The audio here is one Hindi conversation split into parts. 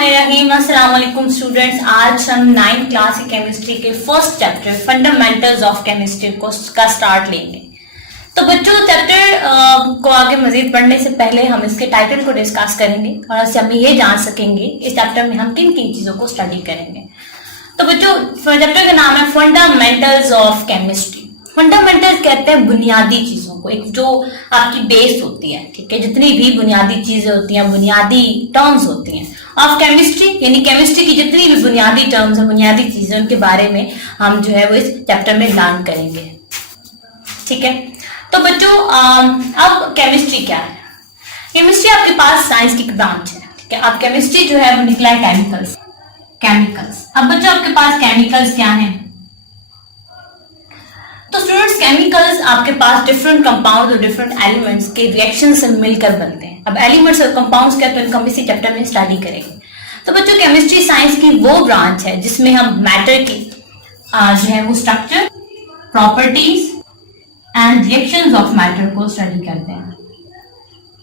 बिस्मिल्लाहिर्रहमानिर्रहीम। अस्सलाम वालेकुम स्टूडेंट्स। आज हम 9th क्लास की केमिस्ट्री के first chapter fundamentals of chemistry का स्टार्ट लेंगे। तो बच्चों, चैप्टर को आगे मजीद पढ़ने से पहले हम इसके टाइटल को डिस्कस करेंगे और इससे हम ये जान सकेंगे इस चैप्टर में हम किन किन चीजों को स्टडी करेंगे। तो बच्चों, चैप्टर का नाम है फंडामेंटल्स ऑफ केमिस्ट्री। फंडामेंटल्स कहते हैं बुनियादी चीजों को, एक जो आपकी बेस होती है, ठीक है, जितनी भी बुनियादी चीजें होती हैं, बुनियादी टर्म्स होती हैं ऑफ केमिस्ट्री, यानी केमिस्ट्री की जितनी भी बुनियादी टर्म्स हैं, बुनियादी चीजें, उनके बारे में हम जो है वो इस चैप्टर में लर्न करेंगे। ठीक है, तो बच्चों अब केमिस्ट्री क्या है? केमिस्ट्री आपके पास साइंस की ब्रांच है, ठीक है। अब केमिस्ट्री जो है वो निकला है केमिकल्स। अब बच्चों आपके पास केमिकल्स क्या है? तो स्टूडेंट्स, केमिकल्स आपके पास डिफरेंट कंपाउंड और डिफरेंट एलिमेंट्स के रिएक्शन से मिलकर बनते हैं। अब एलिमेंट्स और कंपाउंड्स क्या, तो इनको हम इसी चैप्टर में स्टडी करेंगे। तो बच्चों, केमिस्ट्री साइंस की वो ब्रांच है जिसमें हम मैटर के जो है वो structure, properties and reactions of matter को स्टडी करते हैं।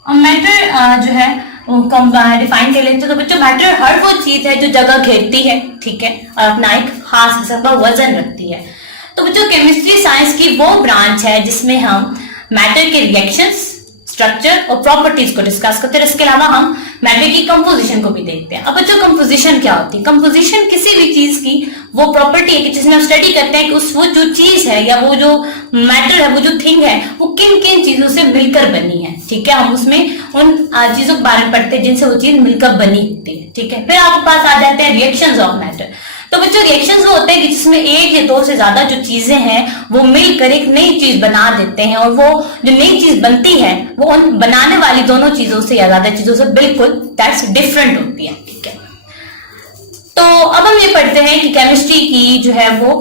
और मैटर जो है उनको हम डिफाइन कर लेते हैं। तो बच्चों, मैटर हर वो चीज है जो जगह घेरती है, ठीक है, और अपना एक खास किस्म का वजन रखती है। तो बच्चों, केमिस्ट्री साइंस की वो ब्रांच है जिसमें हम मैटर के रिएक्शंस, स्ट्रक्चर और प्रॉपर्टीज को डिस्कस करते हैं। इसके अलावा हम मैटर की कंपोजिशन को भी देखते हैं। अब बच्चों, कंपोजिशन क्या होती है? कंपोजिशन किसी भी चीज की वो प्रॉपर्टी है कि जिसमें हम स्टडी करते हैं कि वो जो चीज है या वो जो मैटर है, वो जो थिंग है, वो किन किन चीजों से मिलकर बनी है, ठीक है। हम उसमें उन चीजों के बारे में पढ़ते हैं जिनसे वो चीज मिलकर बनी होती है, ठीक है। फिर आपके पास आ जाते हैं रिएक्शंस ऑफ मैटर। तो बच्चों, रिएक्शंस वो होते हैं कि जिसमें एक या दो से ज्यादा जो चीजें हैं वो मिलकर एक नई चीज बना देते हैं, और वो जो नई चीज बनती है वो उन बनाने वाली दोनों चीजों से या ज्यादा चीजों से बिल्कुल दैट्स डिफरेंट होती है, ठीक है। तो अब हम ये पढ़ते हैं कि केमिस्ट्री की जो है वो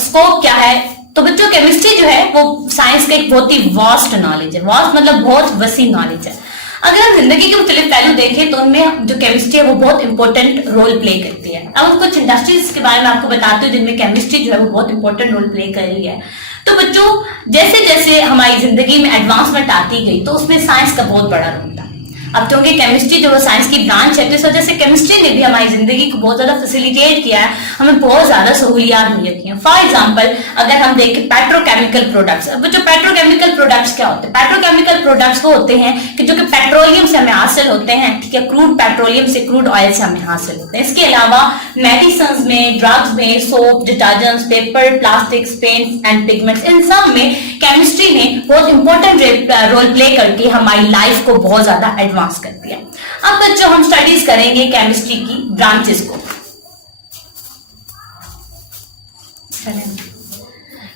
स्कोप क्या है। तो बच्चों, केमिस्ट्री जो है वो साइंस का एक बहुत ही वास्ट नॉलेज है। वास्ट मतलब बहुत वसी नॉलेज है। अगर हम जिंदगी के मुख्तलिफ पहलू देखें तो उनमें जो केमिस्ट्री है वो बहुत इंपॉर्टेंट रोल प्ले करती है। अब हम कुछ इंडस्ट्रीज के बारे में आपको बताती हूँ जिनमें केमिस्ट्री जो है वो बहुत इंपॉर्टेंट रोल प्ले कर रही है। तो बच्चों, जैसे जैसे हमारी जिंदगी में एडवांसमेंट आती गई तो उसमें साइंस का बहुत बड़ा रोल था। अब क्योंकि केमिस्ट्री जो वो साइंस की ब्रांच है, तो इस वजह से केमिस्ट्री ने भी हमारी जिंदगी को बहुत ज्यादा फैसिलिटेट किया है, हमें बहुत ज्यादा सहूलियात मिल रही हैं। फॉर एग्जांपल, अगर हम देखें पेट्रोकेमिकल प्रोडक्ट्स। अब जो पेट्रोकेमिकल प्रोडक्ट्स क्या होते हैं? पेट्रोकेमिकल प्रोडक्ट्स वो होते हैं कि जो कि पेट्रोलियम से हमें हासिल होते हैं, ठीक है, क्रूड पेट्रोलियम से, क्रूड ऑयल से हमें हासिल होते हैं। इसके अलावा मेडिसिन में, ड्रग्स में, soap, detergents, paper, plastics, paints and pigments, इन सब में केमिस्ट्री ने बहुत इंपॉर्टेंट रोल प्ले करके हमारी लाइफ को बहुत ज्यादा एडवांस कर दिया। अब बच्चों, हम स्टडीज करेंगे केमिस्ट्री की ब्रांचेस को।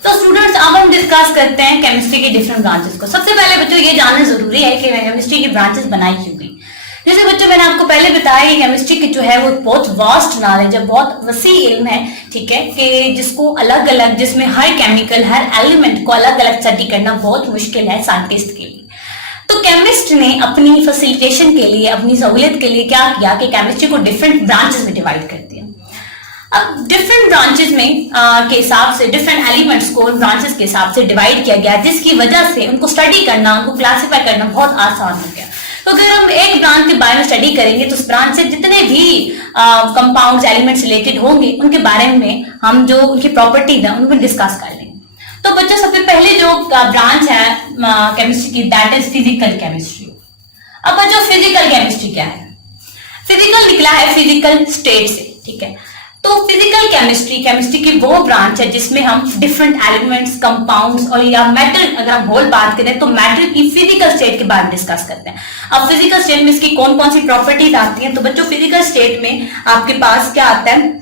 तो स्टूडेंट्स, अब हम डिस्कस करते हैं केमिस्ट्री की डिफरेंट ब्रांचेस को। सबसे पहले बच्चों ये जानना जरूरी है कि केमिस्ट्री की ब्रांचेस बनाई क्यों गई। जैसे बच्चों मैंने आपको पहले बताया कि केमिस्ट्री की जो है वो बहुत वास्ट नॉलेज है, बहुत वसी इल्म है, ठीक है, कि जिसको अलग अलग, जिसमें हर केमिकल, हर एलिमेंट को अलग अलग स्टडी करना बहुत मुश्किल है साइंटिस्ट के लिए। तो केमिस्ट ने अपनी फैसिलिटेशन के लिए, अपनी सहूलियत के लिए क्या किया कि केमिस्ट्री को डिफरेंट ब्रांचेस में डिवाइड कर दिया। अब डिफरेंट ब्रांचेस में के हिसाब से, डिफरेंट एलिमेंट्स को ब्रांचेस के हिसाब से डिवाइड किया गया, जिसकी वजह से उनको स्टडी करना, उनको क्लासिफाई करना बहुत आसान हो गया। तो अगर हम एक ब्रांच के बारे में स्टडी करेंगे तो उस ब्रांच से जितने भी कंपाउंड्स, एलिमेंट्स रिलेटेड होंगे उनके बारे में हम जो उनकी प्रॉपर्टीज है उनको डिस्कस कर लेंगे। तो बच्चों, सबसे पहले जो ब्रांच है केमिस्ट्री की, दैट इज फिजिकल केमिस्ट्री। अब बच्चों, फिजिकल केमिस्ट्री क्या है? फिजिकल निकला है फिजिकल स्टेट से, ठीक है। तो फिजिकल केमिस्ट्री की वो ब्रांच है जिसमें हम डिफरेंट एलिमेंट्स, कंपाउंड्स और या मैटर, अगर हम होल बात करें तो मैटर की फिजिकल स्टेट के बारे में डिस्कस करते हैं। अब फिजिकल स्टेट में इसकी कौन कौन सी प्रॉपर्टीज आती हैं? तो बच्चों, फिजिकल स्टेट में आपके पास क्या आता है?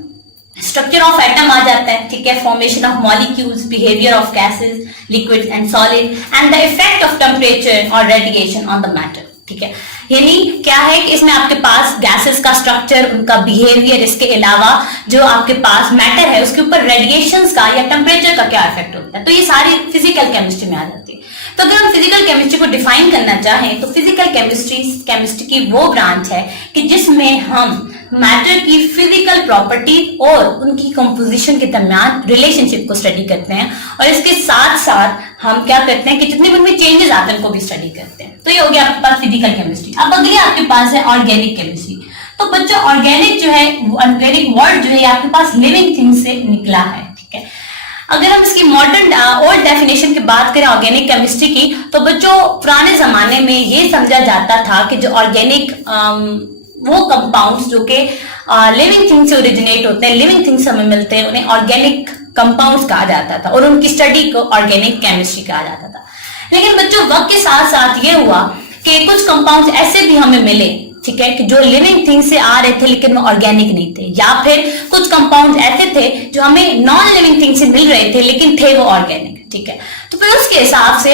स्ट्रक्चर ऑफ एटम आ जाता है, ठीक है, formation of molecules, behaviour of gases, liquids and solid and the effect of temperature और रेडिएशन ऑन द मैटर, ठीक है। यानी क्या है कि इसमें आपके पास गैसेस का स्ट्रक्चर, उनका बिहेवियर, इसके अलावा जो आपके पास मैटर है उसके ऊपर रेडिएशंस का या टेम्परेचर का क्या इफेक्ट होता है, तो ये सारी फिजिकल केमिस्ट्री में आ जाती है। तो अगर हम फिजिकल केमिस्ट्री को डिफाइन करना चाहें तो फिजिकल केमिस्ट्री की वो ब्रांच है कि जिसमें हम मैटर की फिजिकल प्रॉपर्टी और उनकी कंपोजिशन के दरमियान रिलेशनशिप को स्टडी करते हैं, और इसके साथ साथ हम क्या करते हैं कि जितने भी उनमें चेंजेस आते हैं उनको भी स्टडी करते हैं। तो ये हो गया आपके पास फिजिकल केमिस्ट्री। अब अगली आपके पास है ऑर्गेनिक केमिस्ट्री। तो बच्चों ऑर्गेनिक जो है, ऑर्गेनिक वर्ड जो है आपके पास लिविंग थिंग्स से निकला है, ठीक है। अगर हम इसकी मॉडर्न ओल्ड डेफिनेशन की बात करें ऑर्गेनिक केमिस्ट्री की, तो बच्चों पुराने जमाने में ये समझा जाता था कि जो ऑर्गेनिक वो कंपाउंड्स जो कि लिविंग थिंग से ओरिजिनेट होते हैं, लिविंग थिंग से हमें मिलते हैं, उन्हें ऑर्गेनिक कंपाउंड्स कहा जाता था और उनकी स्टडी को ऑर्गेनिक केमिस्ट्री कहा जाता था। लेकिन बच्चों वक्त के साथ साथ ये हुआ कि कुछ कंपाउंड्स ऐसे भी हमें मिले, ठीक है, कि जो लिविंग थिंग से आ रहे थे लेकिन वो ऑर्गेनिक नहीं थे, या फिर कुछ कंपाउंड्स ऐसे थे जो हमें नॉन लिविंग थिंग से मिल रहे थे लेकिन थे वो ऑर्गेनिक, ठीक है। तो फिर उसके हिसाब से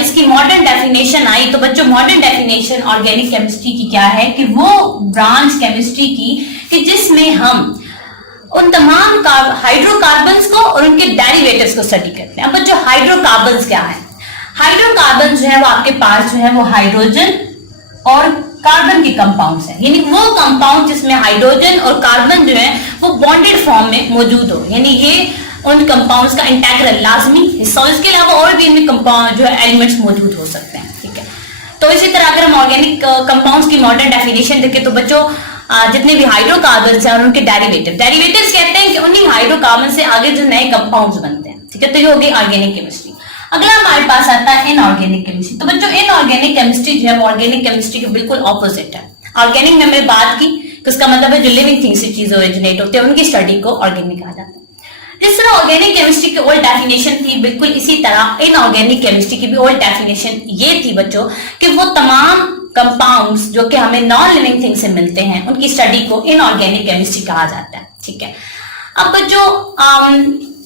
इसकी मॉडर्न डेफिनेशन आई। तो बच्चों मॉडर्न डेफिनेशन ऑर्गेनिक केमिस्ट्री की क्या है कि वो ब्रांच केमिस्ट्री की कि जिसमें हम उन तमाम हाइड्रोकार्बन्स को और उनके डेरिवेटिव्स को स्टडी करते हैं। अब बच्चों हाइड्रोकार्बन्स क्या है? हाइड्रोकार्बन जो है वो आपके पास जो है वो हाइड्रोजन और कार्बन के कंपाउंड्स हैं, यानी वो कंपाउंड जिसमें हाइड्रोजन और कार्बन जो है वो बॉन्डेड फॉर्म में मौजूद हो, यानी ये उन कंपाउंड्स का इंटेग्रल लाजमी हिस्सा। इसके अलावा और भी इनमें कंपाउंड जो है एलिमेंट्स मौजूद हो सकते हैं, ठीक है। तो इसी तरह अगर हम ऑर्गेनिक कंपाउंड्स की मॉडर्न डेफिनेशन देखें तो बच्चों जितने भी हाइड्रोकार्बन्स हैं और उनके डेरिवेटिव्स कहते हैं कि उन्हीं हाइड्रोकार्बन से आगे जो नए कंपाउंड्स बनते हैं, ठीक है। तो ये होगी ऑर्गेनिक केमिस्ट्री। अगला हमारे पास आता है इनऑर्गेनिक केमिस्ट्री। तो बच्चों इनऑर्गेनिक केमिस्ट्री जो है वो ऑर्गेनिक केमिस्ट्री के बिल्कुल ऑपोजिट है। ऑर्गेनिक में हमने बात की तो उसका मतलब है जो लिविंग थिंग्स से चीजें ओरिजिनेट होती है उनकी स्टडी को ऑर्गेनिक कहा जाता है। जिस तरह ऑर्गेनिक केमिस्ट्री की ओल्ड डेफिनेशन थी, बिल्कुल इसी तरह इनऑर्गेनिक केमिस्ट्री की भी ओल्ड डेफिनेशन ये थी बच्चों कि वो तमाम कंपाउंड्स जो कि हमें नॉन लिविंग थिंग से मिलते हैं उनकी स्टडी को इनऑर्गेनिक केमिस्ट्री कहा जाता है, ठीक है। अब बच्चों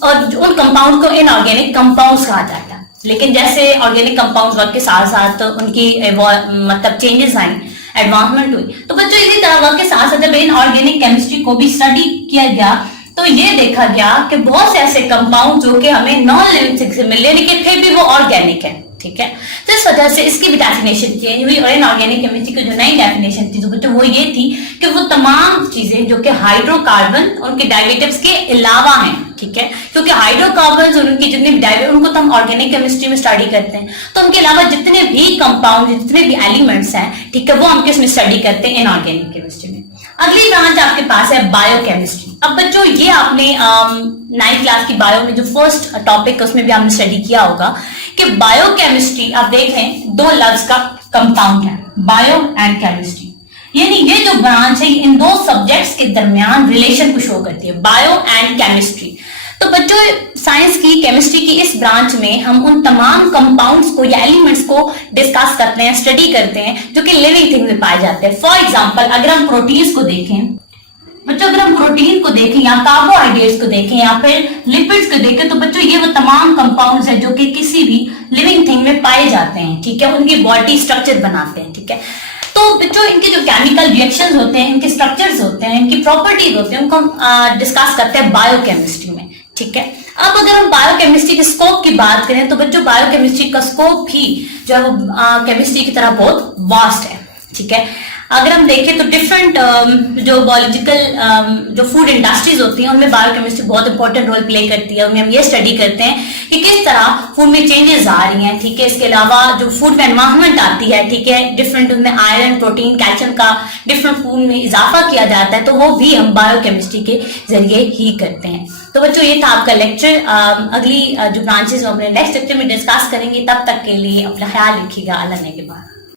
और उन कंपाउंड को इनऑर्गेनिक कंपाउंड्स कहा जाता है। लेकिन जैसे ऑर्गेनिक कंपाउंड्स वक्त के साथ साथ उनकी मतलब चेंजेस आई, एडवांसमेंट हुई, तो बच्चों इसी तरह वक्त के साथ साथ जब इनऑर्गेनिक केमिस्ट्री को भी स्टडी किया गया तो ये देखा गया कि बहुत से ऐसे कंपाउंड जो कि हमें नॉन लिविंग थिंग से मिले लेकिन फिर भी वो ऑर्गेनिक है, ठीक है। तो इस वजह से इसकी भी डेफिनेशन चेंज हुई और इनऑर्गेनिक केमिस्ट्री की जो नई डेफिनेशन थी तो बच्चों वो ये थी कि वो तमाम चीजें जो कि हाइड्रोकार्बन और उनके डेरिवेटिव्स के अलावा हैं, ठीक है। क्योंकि हाइड्रोकार्बन और उनकी जितने भी डेरिवेटिव उनको तो हम ऑर्गेनिक केमिस्ट्री में स्टडी करते हैं, तो उनके अलावा जितने भी कंपाउंड जितने भी एलिमेंट्स हैं, ठीक है, वो हम किसमें स्टडी करते हैं? इनऑर्गेनिक केमिस्ट्री में। अगली ब्रांच आपके पास है बायोकेमिस्ट्री। अब बच्चों ये आपने 9th क्लास की बायो में जो फर्स्ट टॉपिक उसमें भी आपने स्टडी किया होगा कि बायोकेमिस्ट्री आप देखें दो लफ्ज का कंपाउंड है, बायो एंड केमिस्ट्री, यानी ये जो ब्रांच है इन दो सब्जेक्ट्स के दरमियान रिलेशन को शो करती है, बायो एंड केमिस्ट्री। तो बच्चों साइंस की केमिस्ट्री की इस ब्रांच में हम उन तमाम कंपाउंड्स को या एलिमेंट्स को डिस्कस करते हैं, स्टडी करते हैं जो कि लिविंग थिंग्स में पाए जाते हैं। फॉर एग्जांपल अगर हम प्रोटीन्स को देखें बच्चों, अगर हम प्रोटीन को देखें या कार्बोहाइड्रेट्स को देखें या फिर लिपिड्स को देखें तो बच्चों ये वो तमाम कंपाउंड्स हैं जो कि किसी भी लिविंग थिंग में पाए जाते हैं, ठीक है, उनकी बॉडी स्ट्रक्चर बनाते हैं, ठीक है। तो बच्चों इनके जो केमिकल रिएक्शंस होते हैं, इनके स्ट्रक्चर्स होते हैं, इनकी प्रॉपर्टीज होते हैं, उनको हम डिस्कस करते हैं बायोकेमिस्ट्री में, ठीक है। अब अगर हम बायोकेमिस्ट्री के स्कोप की बात करें तो बच्चों बायोकेमिस्ट्री का स्कोप भी जो है वो केमिस्ट्री की तरह बहुत वास्ट है, ठीक है। अगर हम देखें तो डिफरेंट जो बायोलॉजिकल जो फूड इंडस्ट्रीज होती हैं उनमें बायोकेमिस्ट्री बहुत इंपॉर्टेंट रोल प्ले करती है। उनमें हम ये स्टडी करते हैं कि किस तरह फूड में चेंजेस आ रही हैं, ठीक है। इसके अलावा जो फूड में एनवायरनमेंट आती है, ठीक है, डिफरेंट उनमें आयरन, प्रोटीन, कैल्शियम का डिफरेंट फूड में इजाफा किया जाता है, तो वो भी हम बायोकेमिस्ट्री के जरिए ही करते हैं। तो बच्चों ये था आपका लेक्चर। अगली जो ब्रांचेस हम अपने नेक्स्ट लेक्चर में डिस्कस करेंगे। तब तक के लिए अपना ख्याल रखिएगा। अल्लाह ने के बाद।